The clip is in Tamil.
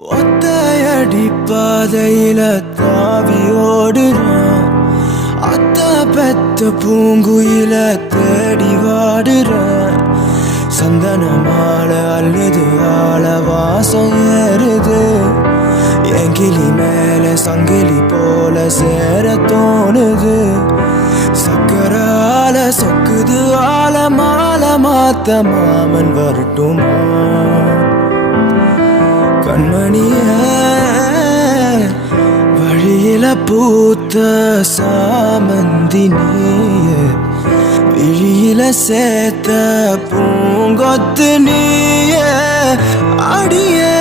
ஒத்தையடி பாதையில தாவி ஓடுறேன். அத்த பெத்த பூங்குயில தேடி வாடுறேன். சந்தன மாலை அள்ளுது ஆள வாசம் ஏறுது. என் கிளி மேல சங்கிலி போல சேர தோணுது. சக்கர ஆல சொக்குது ஆல மாலை மாத்த மாமன் வரட்டுமா? கண்மணிய வழியில பூத்த சாமந்தி நீய, விழியில சேர்த்த பூங்கொத்து நீய, அடியே